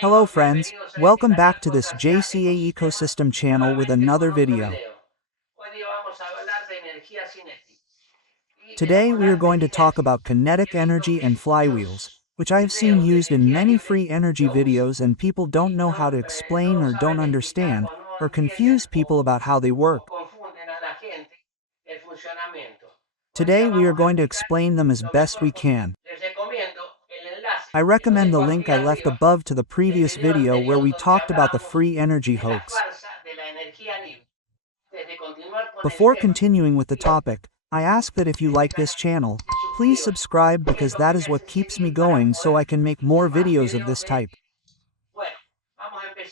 Hello friends, welcome back to this JCA Ecosystem channel with another video. Today we are going to talk about kinetic energy and flywheels, which I have seen used in many free energy videos and people don't know how to explain or don't understand, or confuse people about how they work. Today we are going to explain them as best we can. I recommend the link I left above to the previous video where we talked about the free energy hoax. Before continuing with the topic, I ask that if you like this channel, please subscribe because that is what keeps me going so I can make more videos of this type.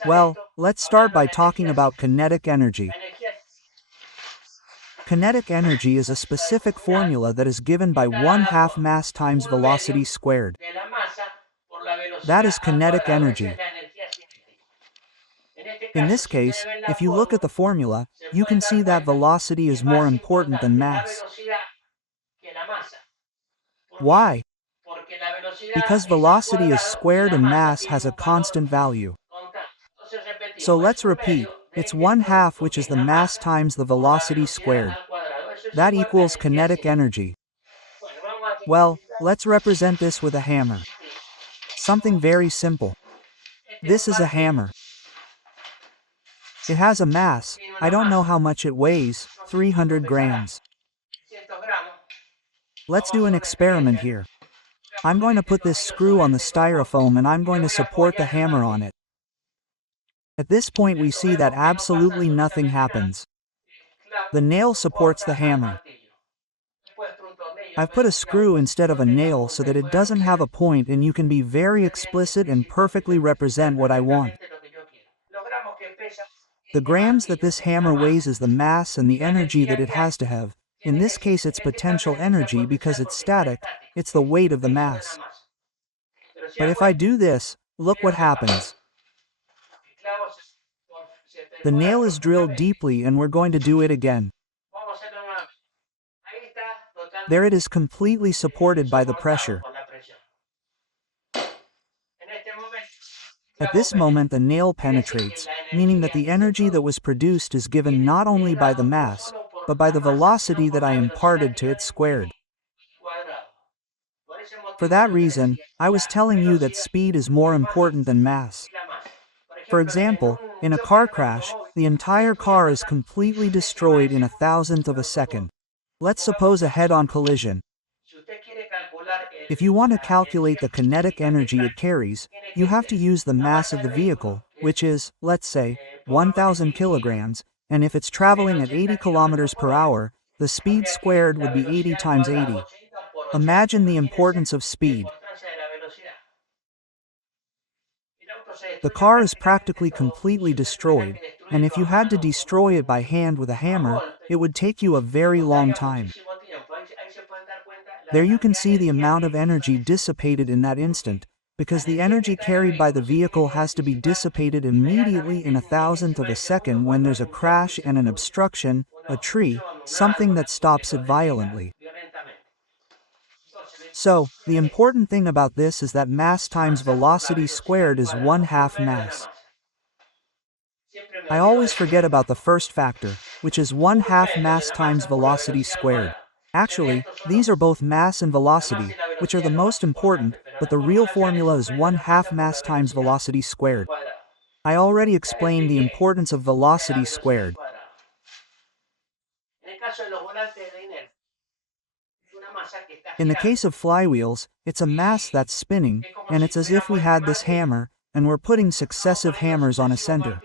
Well, let's start by talking about kinetic energy. Kinetic energy is a specific formula that is given by 1/2 mass times velocity squared. That is kinetic energy. In this case, if you look at the formula, you can see that velocity is more important than mass. Why? Because velocity is squared and mass has a constant value. So let's repeat, it's 1/2 which is the mass times the velocity squared. That equals kinetic energy. Well, let's represent this with a hammer. Something very simple. This is a hammer. It has a mass, I don't know how much it weighs, 300 grams. Let's do an experiment here. I'm going to put this screw on the styrofoam and I'm going to support the hammer on it. At this point we see that absolutely nothing happens. The nail supports the hammer. I've put a screw instead of a nail so that it doesn't have a point and you can be very explicit and perfectly represent what I want. The grams that this hammer weighs is the mass and the energy that it has to have. In this case it's potential energy because it's static, it's the weight of the mass. But if I do this, look what happens. The nail is drilled deeply and we're going to do it again. There it is completely supported by the pressure. At this moment the nail penetrates, meaning that the energy that was produced is given not only by the mass, but by the velocity that I imparted to it squared. For that reason, I was telling you that speed is more important than mass. For example, in a car crash, the entire car is completely destroyed in 1/1000th of a second. Let's suppose a head-on collision. If you want to calculate the kinetic energy it carries, you have to use the mass of the vehicle, which is, let's say, 1,000 kilograms, and if it's traveling at 80 kilometers per hour, the speed squared would be 80 times 80. Imagine the importance of speed. The car is practically completely destroyed, and if you had to destroy it by hand with a hammer, it would take you a very long time. There you can see the amount of energy dissipated in that instant, because the energy carried by the vehicle has to be dissipated immediately in 1/1000th of a second when there's a crash and an obstruction, a tree, something that stops it violently. So, the important thing about this is that mass times velocity squared is 1/2 mass. I always forget about the first factor, which is 1/2 mass times velocity squared. Actually, these are both mass and velocity, which are the most important, but the real formula is 1/2 mass times velocity squared. I already explained the importance of velocity squared. In the case of flywheels, it's a mass that's spinning, and it's as if we had this hammer, and we're putting successive hammers on a center.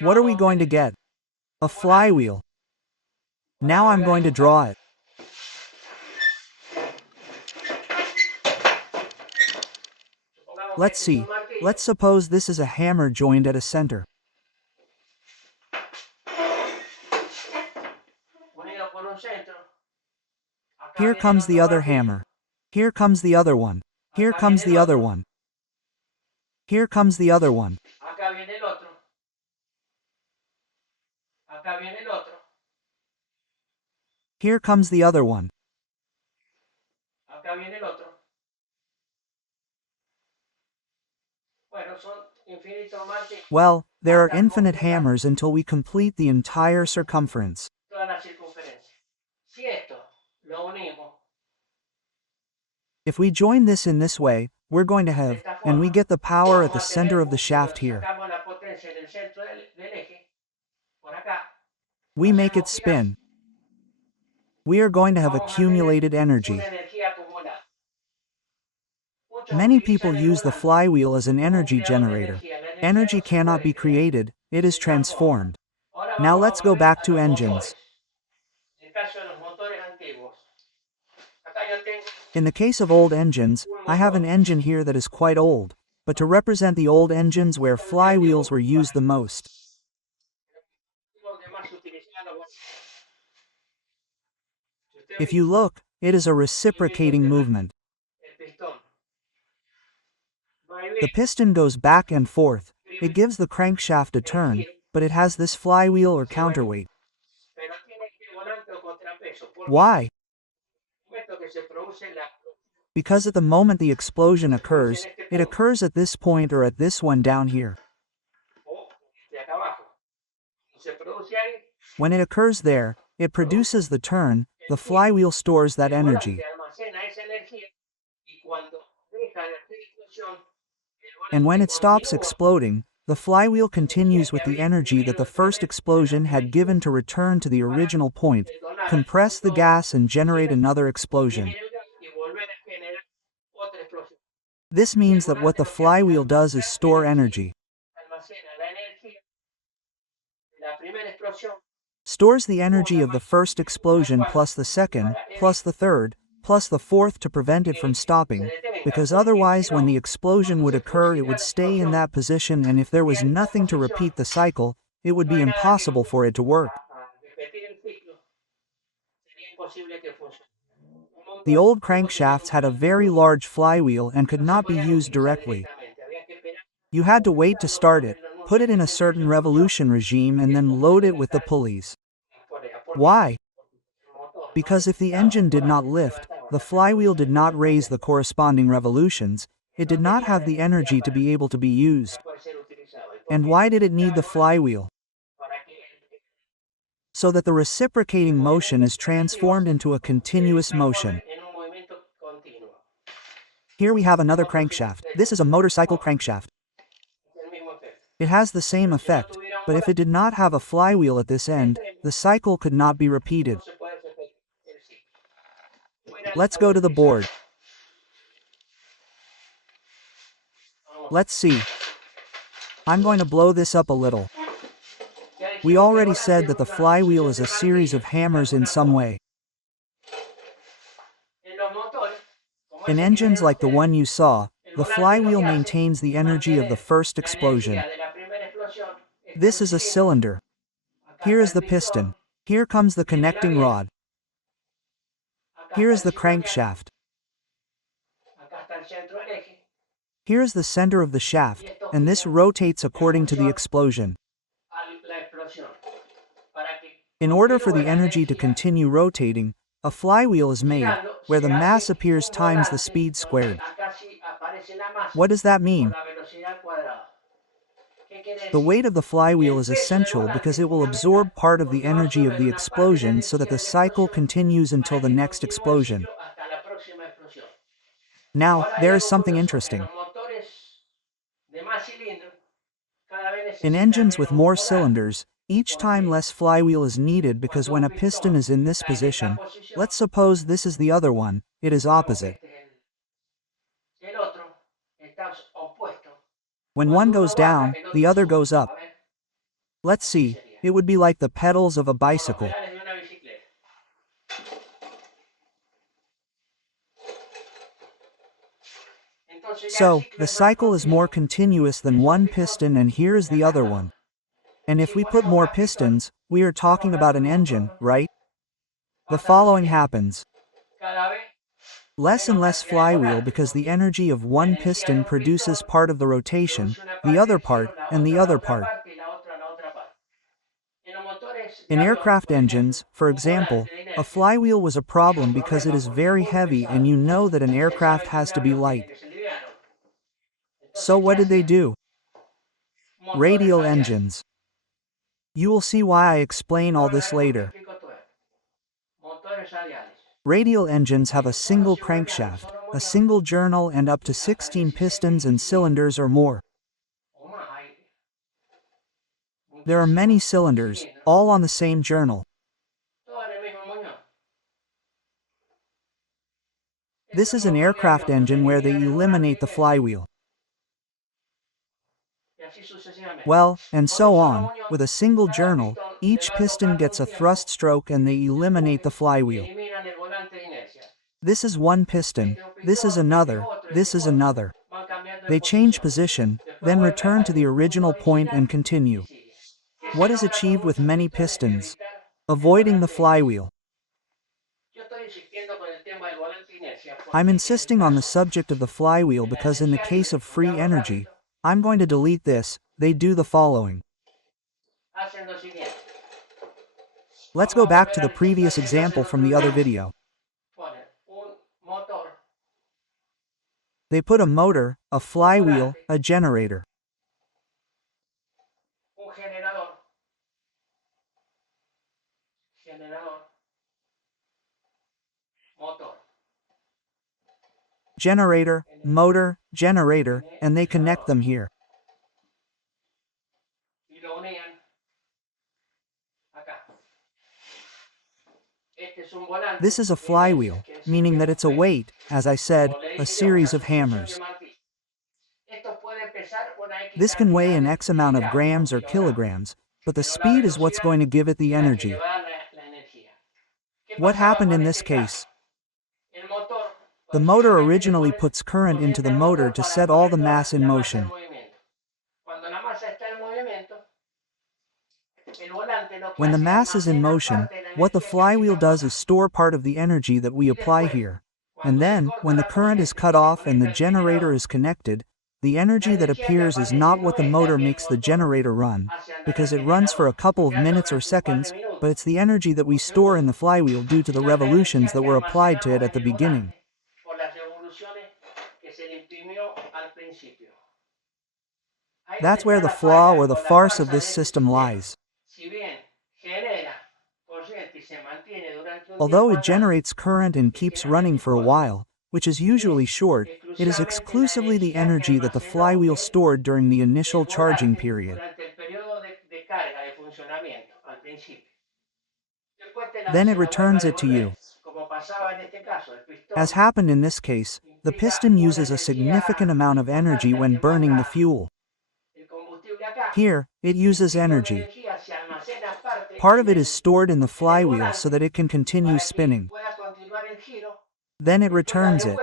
What are we going to get? A flywheel. Now I'm going to draw it. Let's see. Let's suppose this is a hammer joined at a center. Here comes the other hammer. Here comes the other one. Here comes the other one. Here comes the other one. Here comes the other one. Well, there are infinite hammers until we complete the entire circumference. If we join this in this way, we're going to have, and we get the power at the center of the shaft here. We make it spin. We are going to have accumulated energy. Many people use the flywheel as an energy generator. Energy cannot be created, it is transformed. Now let's go back to engines. In the case of old engines, I have an engine here that is quite old, but to represent the old engines where flywheels were used the most. If you look, it is a reciprocating movement. The piston goes back and forth, it gives the crankshaft a turn, but it has this flywheel or counterweight. Why? Because at the moment the explosion occurs, it occurs at this point or at this one down here. When it occurs there, it produces the turn, the flywheel stores that energy. And when it stops exploding, the flywheel continues with the energy that the first explosion had given to return to the original point, compress the gas and generate another explosion. This means that what the flywheel does is store energy. Stores the energy of the first explosion plus the second, plus the third, plus the fourth to prevent it from stopping, because otherwise when the explosion would occur it would stay in that position, and if there was nothing to repeat the cycle, it would be impossible for it to work. The old crankshafts had a very large flywheel and could not be used directly. You had to wait to start it, put it in a certain revolution regime and then load it with the pulleys. Why? Because if the engine did not lift, the flywheel did not raise the corresponding revolutions, it did not have the energy to be able to be used. And why did it need the flywheel? So that the reciprocating motion is transformed into a continuous motion. Here we have another crankshaft. This is a motorcycle crankshaft. It has the same effect, but if it did not have a flywheel at this end, the cycle could not be repeated. Let's go to the board. Let's see. I'm going to blow this up a little. We already said that the flywheel is a series of hammers in some way. In engines like the one you saw, the flywheel maintains the energy of the first explosion. This is a cylinder. Here is the piston. Here comes the connecting rod. Here is the crankshaft. Here is the center of the shaft, and this rotates according to the explosion. In order for the energy to continue rotating, a flywheel is made, where the mass appears times the speed squared. What does that mean? The weight of the flywheel is essential because it will absorb part of the energy of the explosion so that the cycle continues until the next explosion. Now, there is something interesting. In engines with more cylinders, each time less flywheel is needed because when a piston is in this position, let's suppose this is the other one, it is opposite. When one goes down, the other goes up. Let's see, it would be like the pedals of a bicycle. So, the cycle is more continuous than one piston, and here is the other one. And if we put more pistons, we are talking about an engine, right? The following happens. Less and less flywheel because the energy of one piston produces part of the rotation, the other part, and the other part. In aircraft engines, for example, a flywheel was a problem because it is very heavy and you know that an aircraft has to be light. So what did they do? Radial engines. You will see why I explain all this later. Radial engines have a single crankshaft, a single journal and up to 16 pistons and cylinders or more. There are many cylinders, all on the same journal. This is an aircraft engine where they eliminate the flywheel. Well, and so on, with a single journal, each piston gets a thrust stroke and they eliminate the flywheel. This is one piston, this is another, this is another. They change position, then return to the original point and continue. What is achieved with many pistons? Avoiding the flywheel. I'm insisting on the subject of the flywheel because in the case of free energy, I'm going to delete this. They do the following. Let's go back to the previous example from the other video. They put a motor, a flywheel, a generator. Generator, motor, generator, and they connect them here. This is a flywheel, meaning that it's a weight, as I said, a series of hammers. This can weigh an X amount of grams or kilograms, but the speed is what's going to give it the energy. What happened in this case? The motor originally puts current into the motor to set all the mass in motion. When the mass is in motion, what the flywheel does is store part of the energy that we apply here. And then, when the current is cut off and the generator is connected, the energy that appears is not what the motor makes the generator run, because it runs for a couple of minutes or seconds, but it's the energy that we store in the flywheel due to the revolutions that were applied to it at the beginning. That's where the flaw or the farce of this system lies. Although it generates current and keeps running for a while, which is usually short, it is exclusively the energy that the flywheel stored during the initial charging period. Then it returns it to you. As happened in this case, the piston uses a significant amount of energy when burning the fuel. Here, it uses energy. Part of it is stored in the flywheel so that it can continue spinning. Then it returns it.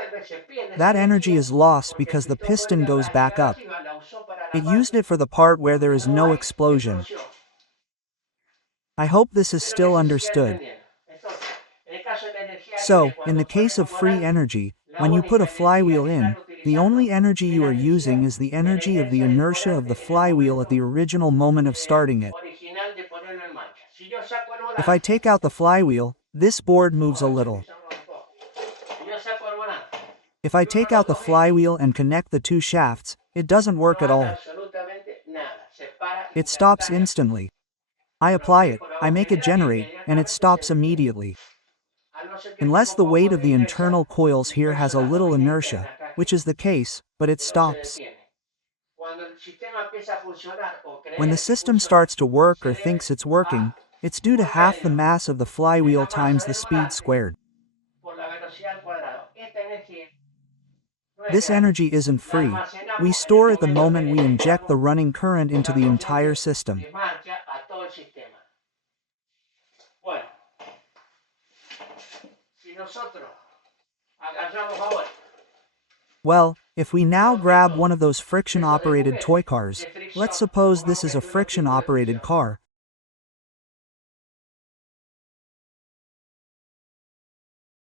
That energy is lost because the piston goes back up. It used it for the part where there is no explosion. I hope this is still understood. So, in the case of free energy, when you put a flywheel in, the only energy you are using is the energy of the inertia of the flywheel at the original moment of starting it. If I take out the flywheel, this board moves a little. If I take out the flywheel and connect the two shafts, it doesn't work at all. It stops instantly. I apply it, I make it generate, and it stops immediately. Unless the weight of the internal coils here has a little inertia, which is the case, but it stops. When the system starts to work or thinks it's working, it's due to half the mass of the flywheel times the speed squared. This energy isn't free. We store it the moment we inject the running current into the entire system. Well, if we now grab one of those friction-operated toy cars, let's suppose this is a friction-operated car,